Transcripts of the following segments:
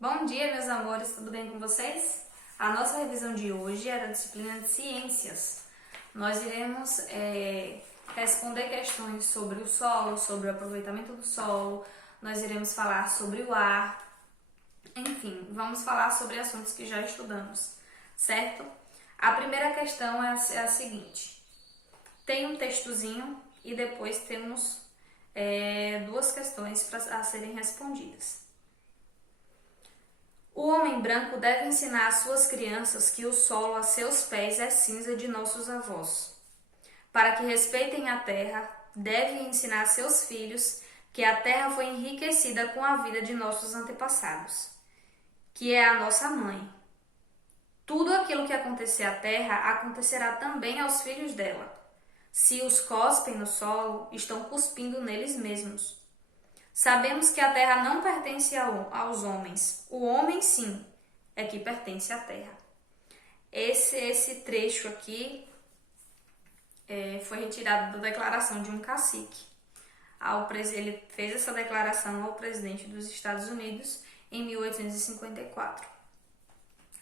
Bom dia, meus amores, tudo bem com vocês? A nossa revisão de hoje é da disciplina de Ciências. Nós iremos responder questões sobre o solo, sobre o aproveitamento do solo, nós iremos falar sobre o ar, enfim, vamos falar sobre assuntos que já estudamos, certo? A primeira questão é a seguinte: tem um textozinho e depois temos duas questões a serem respondidas. O homem branco deve ensinar às suas crianças que o solo a seus pés é cinza de nossos avós. Para que respeitem a terra, deve ensinar a seus filhos que a terra foi enriquecida com a vida de nossos antepassados, que é a nossa mãe. Tudo aquilo que acontecer à terra acontecerá também aos filhos dela. Se os cospem no solo, estão cuspindo neles mesmos. Sabemos que a terra não pertence aos homens. O homem, sim, é que pertence à terra. Esse trecho aqui foi retirado da declaração de um cacique. Ele fez essa declaração ao presidente dos Estados Unidos em 1854.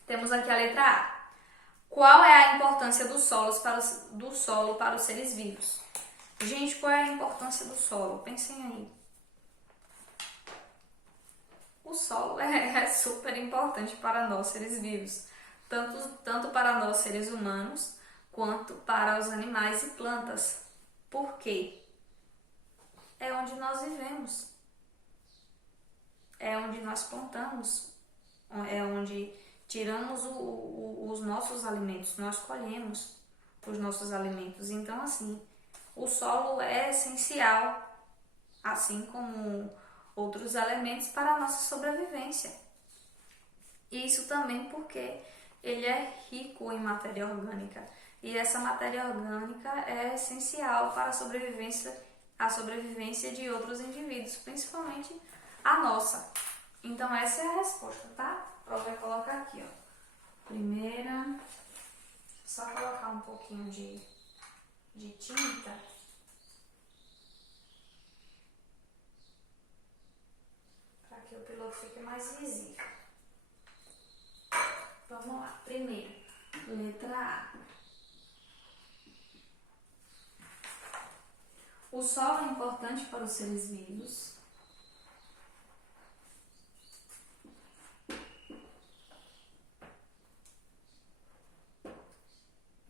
Temos aqui a letra A. Qual é a importância do solo para os seres vivos? Gente, qual é a importância do solo? Pensem aí. O solo é super importante para nós, seres vivos, tanto para nós, seres humanos, quanto para os animais e plantas. Por quê? É onde nós vivemos, é onde nós plantamos, é onde tiramos os nossos alimentos, nós colhemos os nossos alimentos. Então, assim, o solo é essencial, assim como outros elementos para a nossa sobrevivência. Isso também porque ele é rico em matéria orgânica. E essa matéria orgânica é essencial para a sobrevivência de outros indivíduos, principalmente a nossa. Então essa é a resposta, tá? A prova vai colocar aqui, ó. Primeira, só colocar um pouquinho de tinta. Que o piloto fique mais visível. Vamos lá. Primeiro, letra A. O solo é importante para os seres vivos.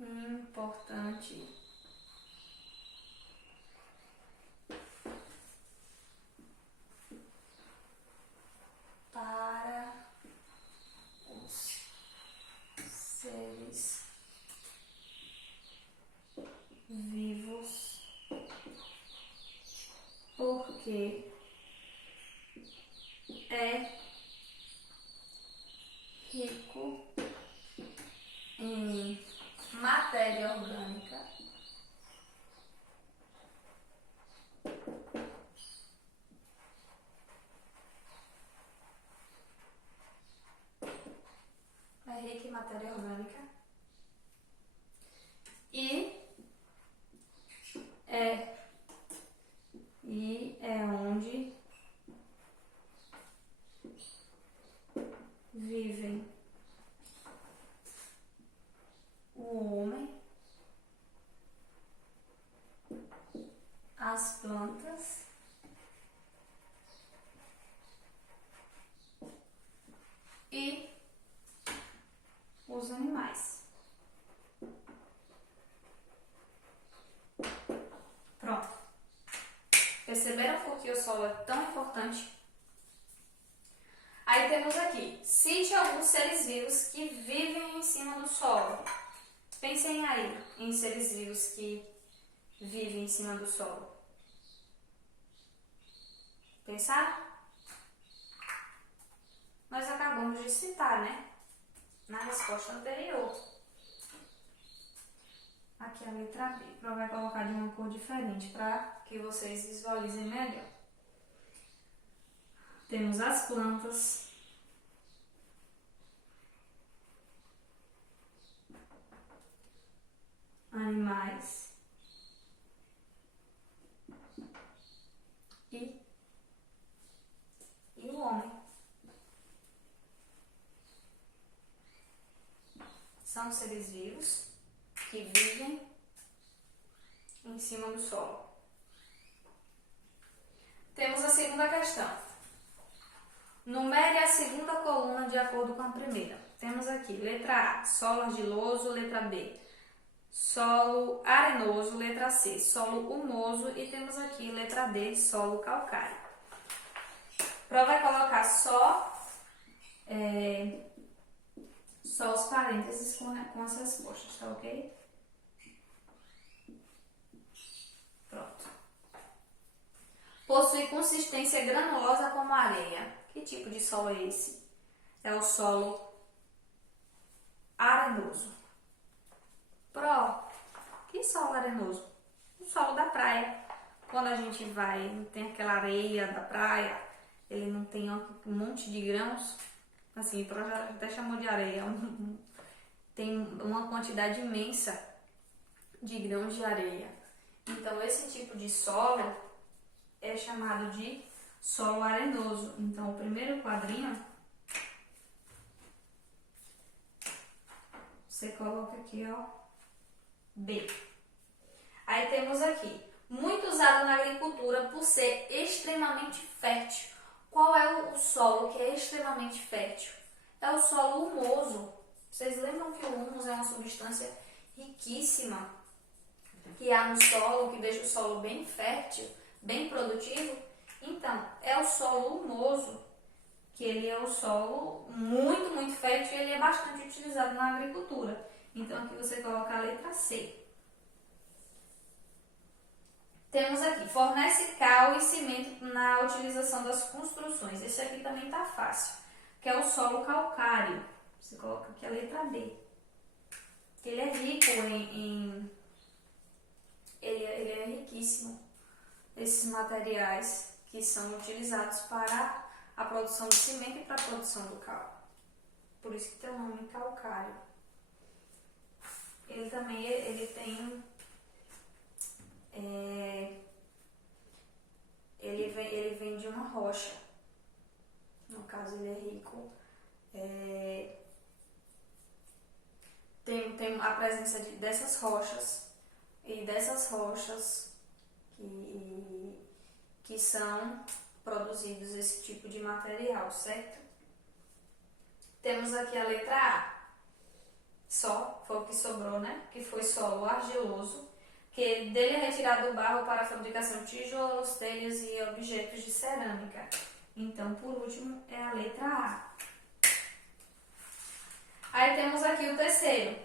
Importante para os seres vivos, porque é rico em matéria orgânica e é onde vivem o homem, as plantas e os animais. Pronto. Perceberam por que o solo é tão importante? Aí temos aqui, cite alguns seres vivos que vivem em cima do solo. Pensem aí em seres vivos que vivem em cima do solo. Pensaram? Nós acabamos de citar, né? Na resposta anterior. Aqui a letra B. Vai colocar de uma cor diferente para que vocês visualizem melhor. Temos as plantas, animais e o homem. são seres vivos que vivem em cima do solo. Temos a segunda questão. Numere a segunda coluna de acordo com a primeira. Temos aqui, letra A, solo argiloso, letra B, solo arenoso, letra C, solo humoso e temos aqui, letra D, solo calcário. A prova vai colocar só os parênteses com as respostas, tá ok? Pronto. Possui consistência granulosa como areia. Que tipo de solo é esse? É o solo arenoso. Que solo arenoso? O solo da praia. Quando a gente vai, tem aquela areia da praia, ele não tem um monte de grãos. Assim, o projeto até chamou de areia. Tem uma quantidade imensa de grãos de areia. Então, esse tipo de solo é chamado de solo arenoso. Então, o primeiro quadrinho, você coloca aqui, ó, B. Aí temos aqui, muito usado na agricultura por ser extremamente fértil. Qual é o solo que é extremamente fértil? É o solo humoso. Vocês lembram que o humus é uma substância riquíssima que há no solo, que deixa o solo bem fértil, bem produtivo? Então, é o solo humoso, que ele é o solo muito, muito fértil e ele é bastante utilizado na agricultura. Então, aqui você coloca a letra C. Temos aqui, fornece cal e cimento na utilização das construções. Esse aqui também tá fácil, que é o solo calcário. Você coloca aqui a letra B. Ele é rico ele é riquíssimo esses materiais que são utilizados para a produção de cimento e para a produção do cal. Por isso que tem o nome calcário. Ele também tem ele vem de uma rocha. No caso, ele é rico. Tem a presença dessas rochas e dessas rochas que são produzidos esse tipo de material, certo? Temos aqui a letra A. Só, foi o que sobrou, né? Que foi solo argiloso, que dele é retirado o barro para a fabricação de tijolos, telhas e objetos de cerâmica. Então, por último, é a letra A. Aí temos aqui o terceiro.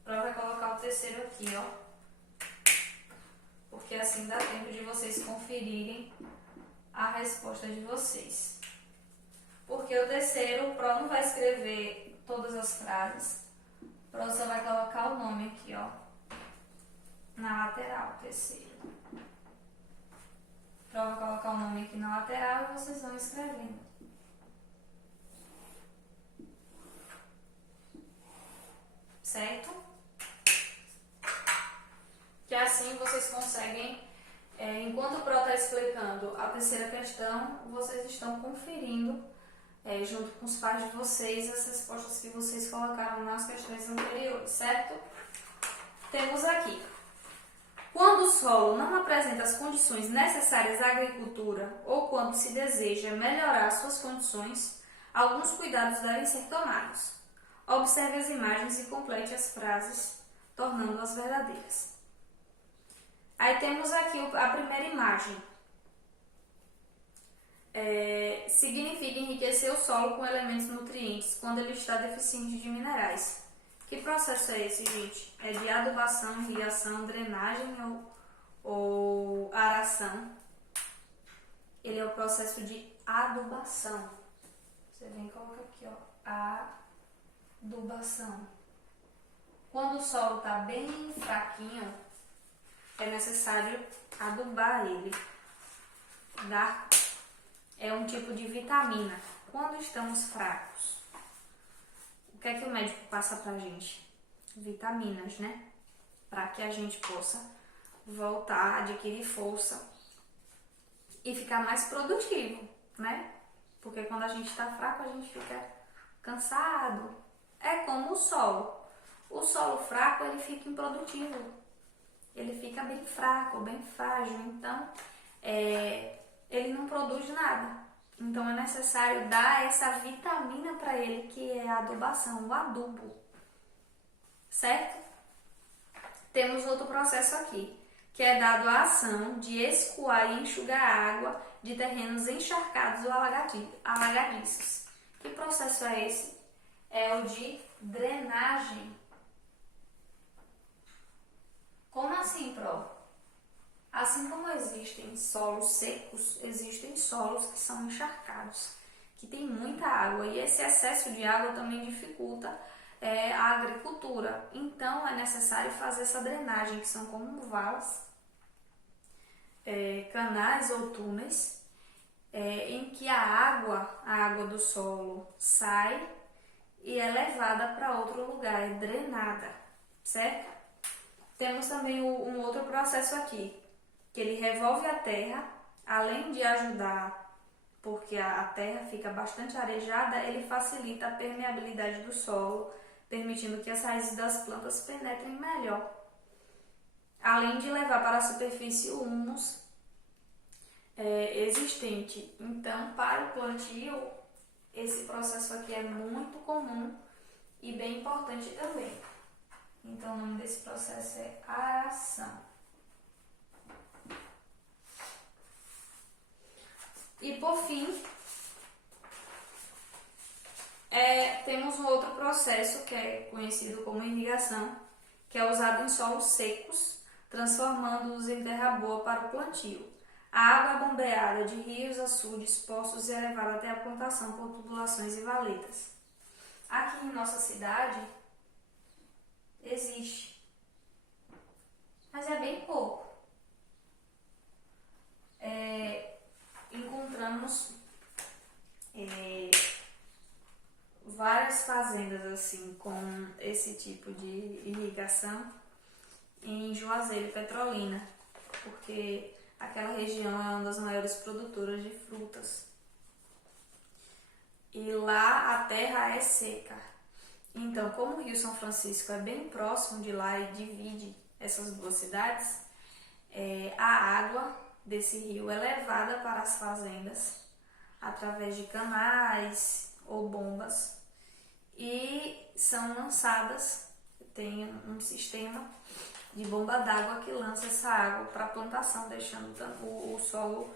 A prova vai colocar o terceiro aqui, ó. Porque assim dá tempo de vocês conferirem a resposta de vocês. Porque o terceiro, o prova não vai escrever todas as frases. O prova só vai colocar o nome aqui, ó. Na lateral, terceiro. O prova vai colocar o nome aqui na lateral e vocês vão escrevendo. Certo? Que assim vocês conseguem, enquanto o Pro está explicando a terceira questão, vocês estão conferindo, junto com os pais de vocês, as respostas que vocês colocaram nas questões anteriores, certo? Temos aqui, quando o solo não apresenta as condições necessárias à agricultura ou quando se deseja melhorar suas condições, alguns cuidados devem ser tomados. Observe as imagens e complete as frases, tornando-as verdadeiras. Aí temos aqui a primeira imagem. Significa enriquecer o solo com elementos nutrientes quando ele está deficiente de minerais. Que processo é esse, gente? É de adubação, irrigação, drenagem ou aração? Ele é o processo de adubação. Você vem e coloca aqui, ó, adubação. Quando o solo está bem fraquinho, é necessário adubar ele. É um tipo de vitamina. Quando estamos fracos, o que é que o médico passa pra gente? Vitaminas, né? Para que a gente possa voltar a adquirir força e ficar mais produtivo, né? Porque quando a gente está fraco, a gente fica cansado. É como o sol. O solo fraco, ele fica improdutivo, ele fica bem fraco, bem frágil, então ele não produz nada. Então é necessário dar essa vitamina para ele, que é a adubação, o adubo, certo? Temos outro processo aqui, que é dado a ação de escoar e enxugar água de terrenos encharcados ou alagadiços. Que processo é esse? É o de drenagem. Como assim, Pro? Assim como existem solos secos, existem solos que são encharcados, que tem muita água, e esse excesso de água também dificulta a agricultura. Então é necessário fazer essa drenagem, que são como valas, canais ou túneis, em que a água do solo sai e é levada para outro lugar, é drenada, certo? Temos também um outro processo aqui, que ele revolve a terra, além de ajudar, porque a terra fica bastante arejada, ele facilita a permeabilidade do solo, permitindo que as raízes das plantas penetrem melhor. Além de levar para a superfície o humus existente. Então, para o plantio, esse processo aqui é muito comum e bem importante também. Então, o nome desse processo é aração. E por fim, temos um outro processo que é conhecido como irrigação, que é usado em solos secos, transformando-os em terra boa para o plantio. A água é bombeada de rios, açudes, poços e é levada até a plantação por tubulações e valetas. Aqui em nossa cidade existe, mas é bem pouco. Encontramos várias fazendas assim com esse tipo de irrigação em Juazeiro e Petrolina, porque aquela região é uma das maiores produtoras de frutas e lá a terra é seca. Então, como o Rio São Francisco é bem próximo de lá e divide essas duas cidades, a água desse rio é levada para as fazendas através de canais ou bombas e são lançadas, tem um sistema de bomba d'água que lança essa água para a plantação, deixando o solo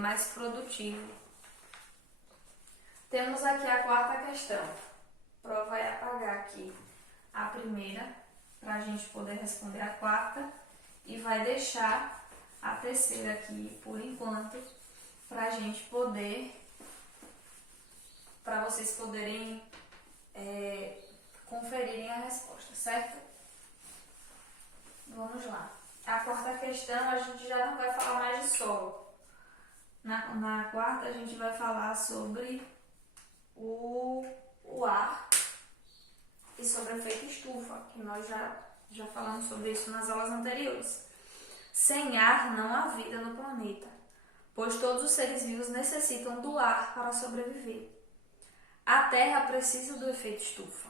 mais produtivo. Temos aqui a quarta questão. A prova vai apagar aqui a primeira para a gente poder responder a quarta e vai deixar a terceira aqui por enquanto para a gente poder, para vocês poderem conferirem a resposta, certo? Vamos lá. A quarta questão a gente já não vai falar mais de solo. Na quarta a gente vai falar sobre o ar e sobre o efeito estufa, que nós já falamos sobre isso nas aulas anteriores. Sem ar não há vida no planeta, pois todos os seres vivos necessitam do ar para sobreviver. A Terra precisa do efeito estufa.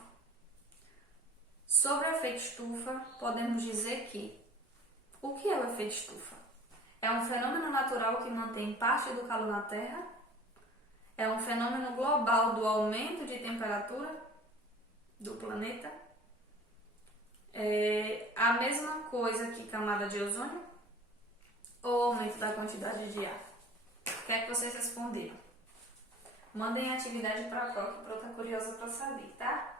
Sobre o efeito estufa, podemos dizer que o que é o efeito estufa? É um fenômeno natural que mantém parte do calor na Terra? É um fenômeno global do aumento de temperatura do planeta? É a mesma coisa que camada de ozônio? Ou aumento da quantidade de ar? O que é que vocês responderam? Mandem a atividade para a Pro, que a Pro tá curiosa para saber, tá?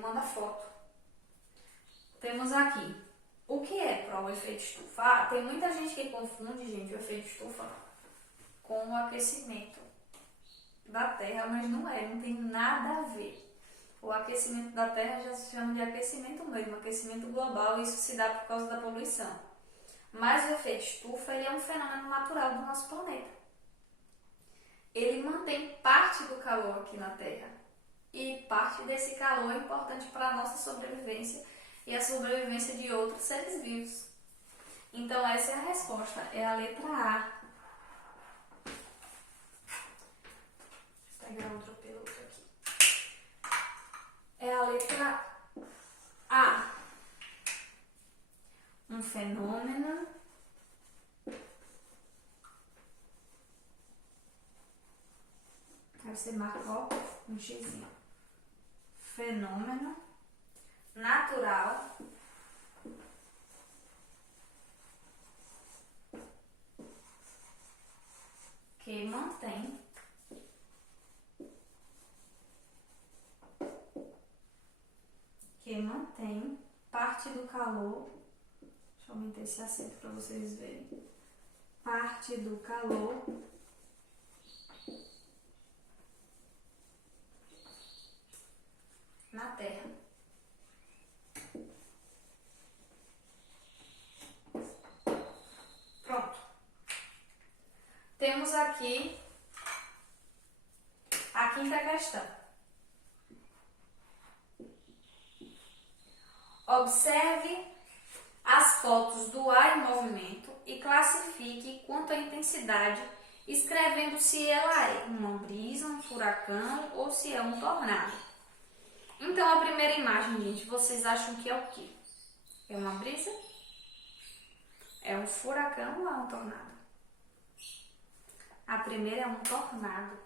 Manda foto. Temos aqui. O que é, Pro, o efeito estufa? Tem muita gente que confunde, gente, o efeito estufa com o aquecimento da Terra, mas não tem nada a ver. O aquecimento da Terra já se chama de aquecimento mesmo, aquecimento global, e isso se dá por causa da poluição. Mas o efeito estufa ele é um fenômeno natural do nosso planeta. Ele mantém parte do calor aqui na Terra. E parte desse calor é importante para a nossa sobrevivência e a sobrevivência de outros seres vivos. Então essa é a resposta, é a letra A. Vou pegar outro piloto aqui. é a letra A. Um fenômeno aí você marca, ó, um xizinho. Fenômeno natural que mantém parte do calor. Deixa eu aumentar esse acento para vocês verem. Parte do calor na Terra. Pronto. Temos aqui a quinta questão. Observe as fotos do ar em movimento e classifique quanto à intensidade, escrevendo se ela é uma brisa, um furacão ou se é um tornado. Então, a primeira imagem, gente, vocês acham que é o quê? É uma brisa? É um furacão ou é um tornado? A primeira é um tornado.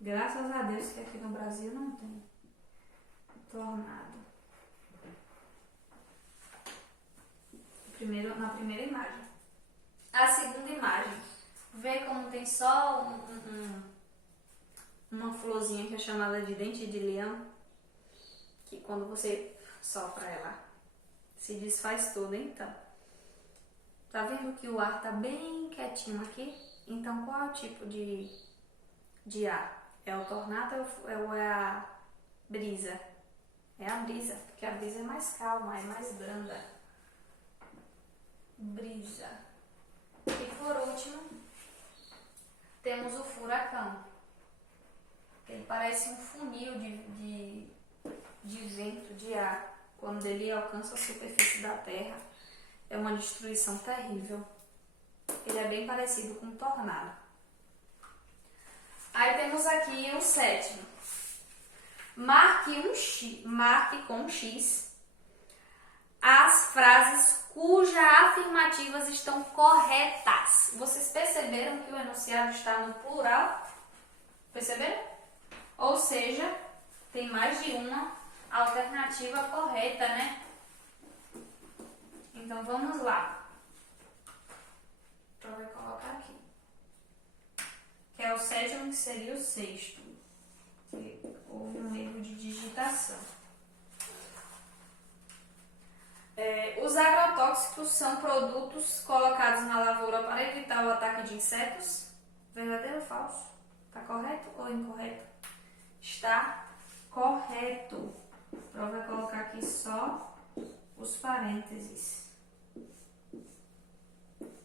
Graças a Deus que aqui no Brasil não tem tornado. Na primeira imagem. A segunda imagem. Vê como tem só uma florzinha que é chamada de dente de leão. Que quando você sopra ela, se desfaz toda, então. Tá vendo que o ar tá bem quietinho aqui? Então, qual é o tipo de ar? É o tornado ou é a brisa? É a brisa, porque a brisa é mais calma, é mais branda. Brisa. E por último, temos o furacão. Ele parece um funil de vento, de ar. Quando ele alcança a superfície da Terra, é uma destruição terrível. Ele é bem parecido com um tornado. Aí temos aqui o sétimo. Marque com um X as frases cujas afirmativas estão corretas. Vocês perceberam que o enunciado está no plural? Perceberam? Ou seja, tem mais de uma alternativa correta, né? Então vamos lá. Então, eu vou colocar aqui. Que é o sétimo, que seria o sexto. Houve um erro de digitação. Os agrotóxicos são produtos colocados na lavoura para evitar o ataque de insetos? Verdadeiro ou falso? Está correto ou incorreto? Está correto. Então, vai colocar aqui só os parênteses.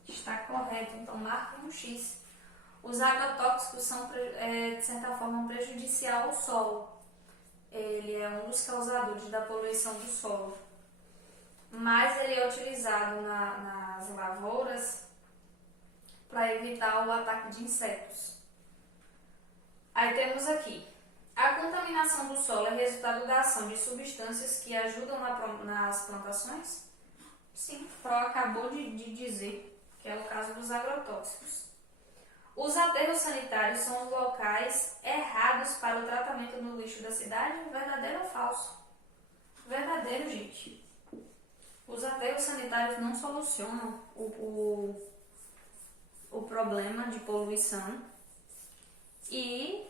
Está correto, então marque um X. Os agrotóxicos são, de certa forma, prejudicial ao solo. Ele é um dos causadores da poluição do solo. Mas ele é utilizado nas lavouras para evitar o ataque de insetos. Aí temos aqui. A contaminação do solo é resultado da ação de substâncias que ajudam nas plantações? Sim, o Pro acabou de dizer, que é o caso dos agrotóxicos. Os aterros sanitários são os locais errados para o tratamento do lixo da cidade? Verdadeiro ou falso? Verdadeiro, gente. Os aterros sanitários não solucionam o problema de poluição e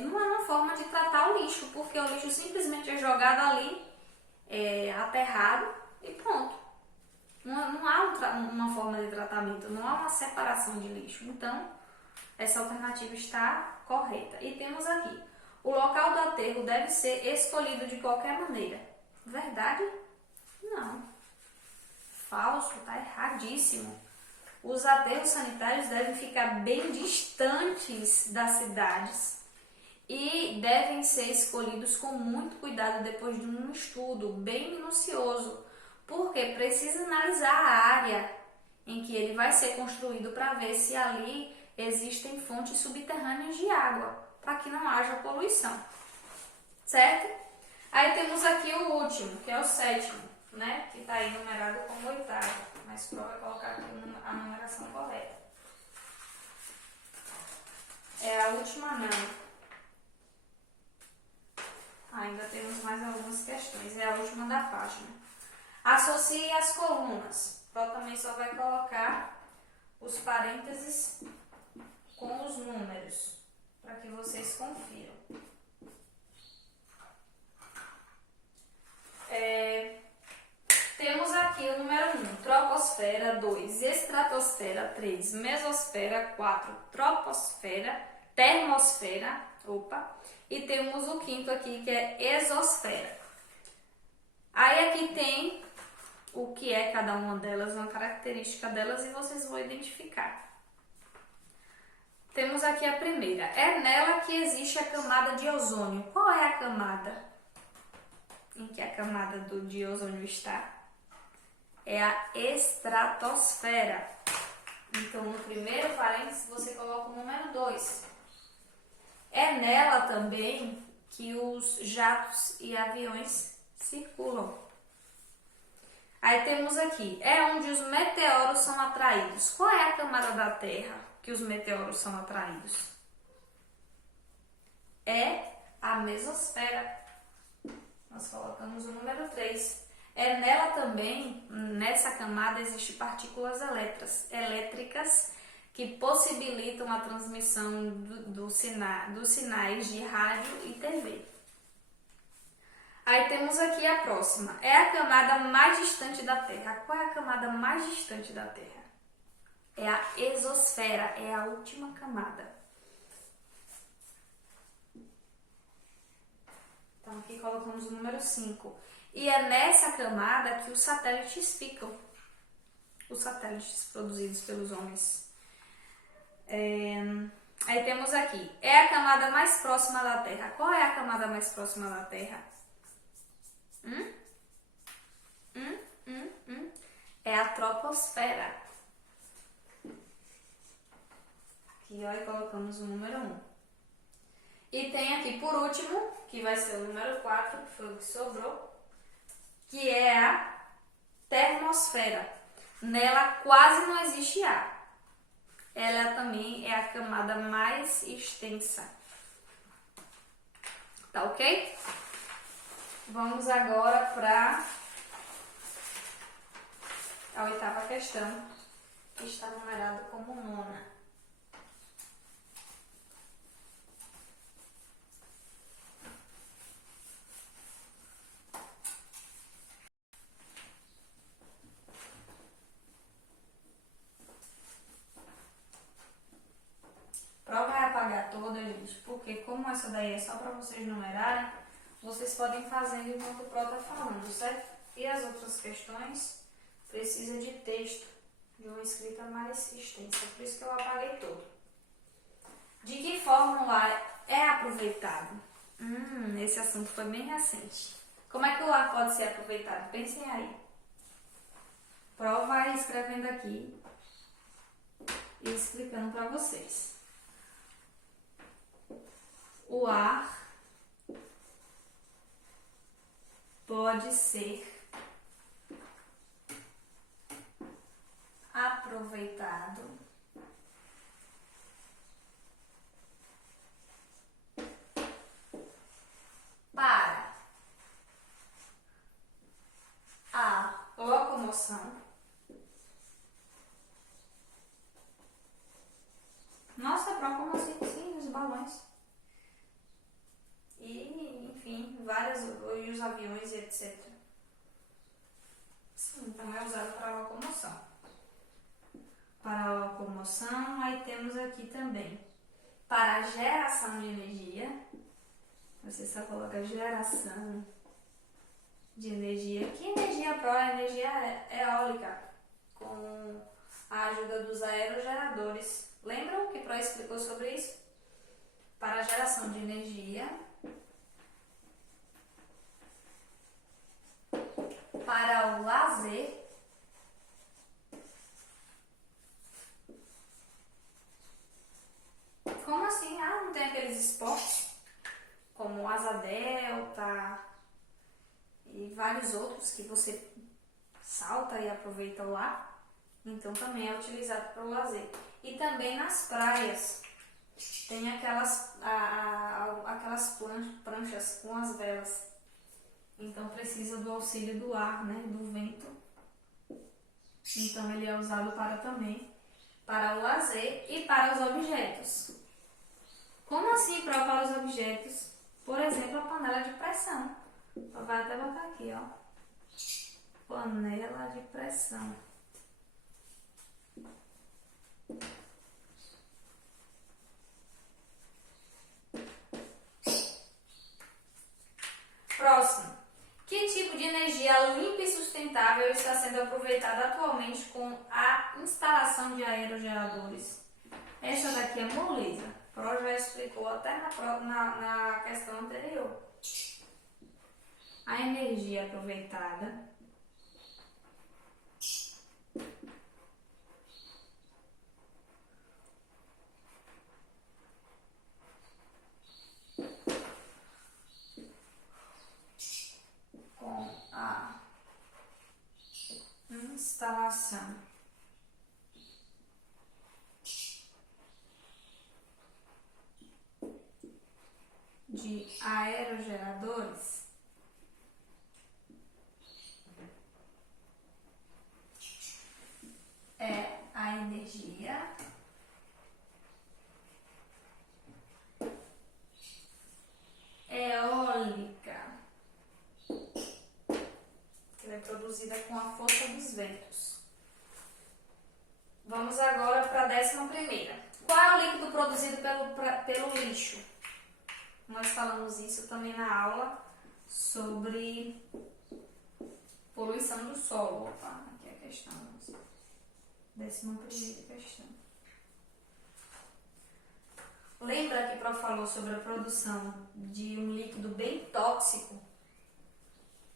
não é uma forma de tratar o lixo, porque o lixo simplesmente é jogado ali, aterrado e pronto. Não há uma forma de tratamento, não há uma separação de lixo. Então, essa alternativa está correta. E temos aqui, o local do aterro deve ser escolhido de qualquer maneira. Verdade? Não. Falso, está erradíssimo. Os aterros sanitários devem ficar bem distantes das cidades e devem ser escolhidos com muito cuidado depois de um estudo bem minucioso, porque precisa analisar a área em que ele vai ser construído para ver se ali existem fontes subterrâneas de água, para que não haja poluição, certo? Aí temos aqui o último, que é o sétimo, né? Que está aí numerado como oitavo, mas prova colocar aqui a numeração correta. É a última não. Ainda temos mais algumas questões, é a última da página. Associe as colunas. Pró também só vai colocar os parênteses com os números, para que vocês confiram. Temos aqui o número 1, troposfera, 2, estratosfera, 3, mesosfera, 4, troposfera, termosfera, e temos o quinto aqui que é exosfera. Aí aqui tem o que é cada uma delas, uma característica delas, e vocês vão identificar. Temos aqui a primeira, é nela que existe a camada de ozônio. Qual é a camada em que a camada de ozônio está? É a estratosfera. Então, no primeiro parênteses, você coloca o número 2. É nela também que os jatos e aviões circulam. Aí temos aqui, é onde os meteoros são atraídos. Qual é a camada da Terra que os meteoros são atraídos? É a mesosfera. Nós colocamos o número 3. É nela também, nessa camada, existem partículas elétricas que possibilitam a transmissão dos sinais de rádio e TV. Aí temos aqui a próxima. É a camada mais distante da Terra. Qual é a camada mais distante da Terra? É a exosfera, é a última camada. Então aqui colocamos o número 5. E é nessa camada que os satélites ficam. Os satélites produzidos pelos homens. Aí temos aqui, é a camada mais próxima da Terra. Qual é a camada mais próxima da Terra? É a troposfera. Aqui, ó, e colocamos o número 1. E tem aqui, por último, que vai ser o número 4, que foi o que sobrou, que é a termosfera. Nela quase não existe ar. Ela também é a camada mais extensa. Tá ok? Vamos agora para a oitava questão, que está numerada como 9ª. Prova vai apagar toda, gente, porque como essa daí é só para vocês numerarem, vocês podem fazer enquanto o Pró tá falando, certo? E as outras questões precisa de texto, de uma escrita mais extensa, por isso que eu apaguei todo. De que forma o ar é aproveitado? Esse assunto foi bem recente. Como é que o ar pode ser aproveitado? Pensem aí. Pró vai escrevendo aqui e explicando para vocês. O ar pode ser aproveitado para a locomoção. Nossa, Pró, como assim? Sim, os balões. E, enfim, e os aviões e etc. Sim, então é usado para a locomoção. Para a locomoção, aí temos aqui também para a geração de energia. Você só coloca geração de energia. Que energia Pró? É energia eólica, com a ajuda dos aerogeradores. Lembram que Pró explicou sobre isso? Para a geração de energia, para o lazer, como assim? Não tem aqueles esportes como asa delta e vários outros que você salta e aproveita o ar, então também é utilizado para o lazer. E também nas praias tem aquelas pranchas com as velas, então precisa do auxílio do ar, né, do vento, então ele é usado também para o lazer e para os objetos. Como assim para os objetos? Por exemplo, a panela de pressão. Vai até botar aqui, ó. Panela de pressão. Próximo. Que tipo de energia limpa e sustentável está sendo aproveitada atualmente com a instalação de aerogeradores? Essa daqui é moleza. O Pro já explicou até na questão anterior. A energia aproveitada com a instalação de aerogeradores é a energia eólica, que é produzida com a força dos ventos. Vamos agora para a 11ª. Qual é o líquido produzido pelo lixo? Nós falamos isso também na aula sobre poluição do solo. Opa, aqui é a questão. 11ª questão. Lembra que o Pro falou sobre a produção de um líquido bem tóxico,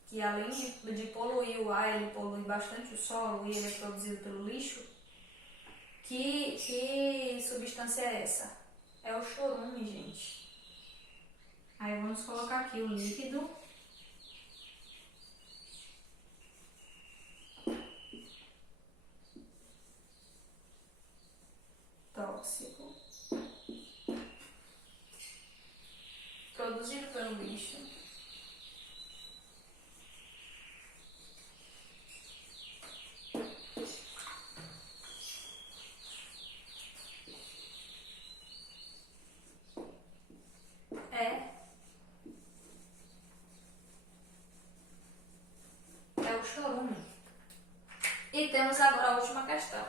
que além de poluir o ar, ele polui bastante o solo e ele é produzido pelo lixo? Que substância é essa? É o chorume, gente. Aí vamos colocar aqui o líquido tóxico produzido pelo lixo é o chorume. E temos agora a última questão.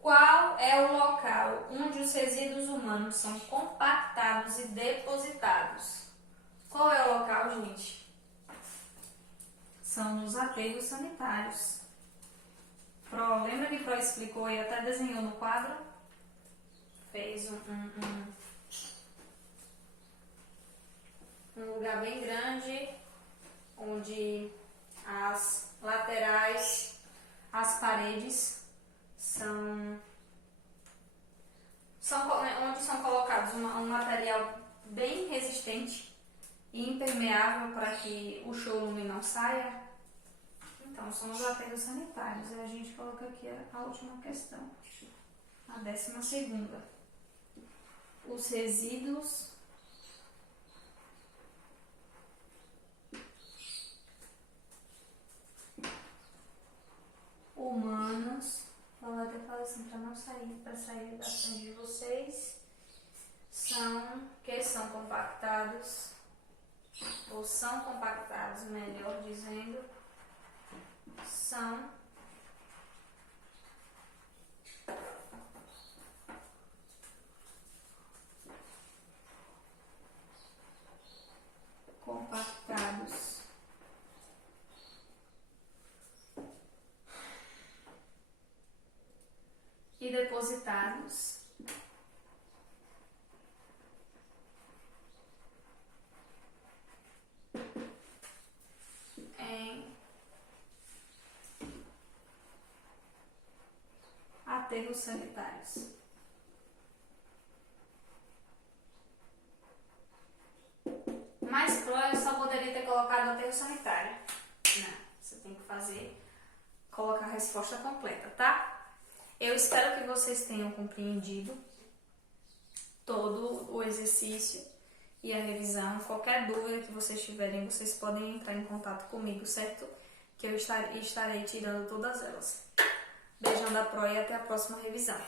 Qual é o local onde os resíduos humanos são compactados e depositados? Qual é o local, gente? São nos aterros sanitários. Lembra que Pro explicou e até desenhou no quadro? Fez um lugar bem grande, onde as laterais, as paredes onde são colocados um material bem resistente e impermeável para que o chorume não saia. Então, são os aterros sanitários. E a gente coloca aqui a última questão, a 12ª. Os resíduos humanos, vou até falar assim para não sair, para sair da frente de vocês, são compactados, ou são compactados, melhor dizendo, são compactados e depositados em aterros sanitários. sanitária. Não, você tem que fazer, colocar a resposta completa, tá? Eu espero que vocês tenham compreendido todo o exercício e a revisão. Qualquer dúvida que vocês tiverem, vocês podem entrar em contato comigo, certo? Que eu estarei tirando todas elas. Beijão da Pro e até a próxima revisão.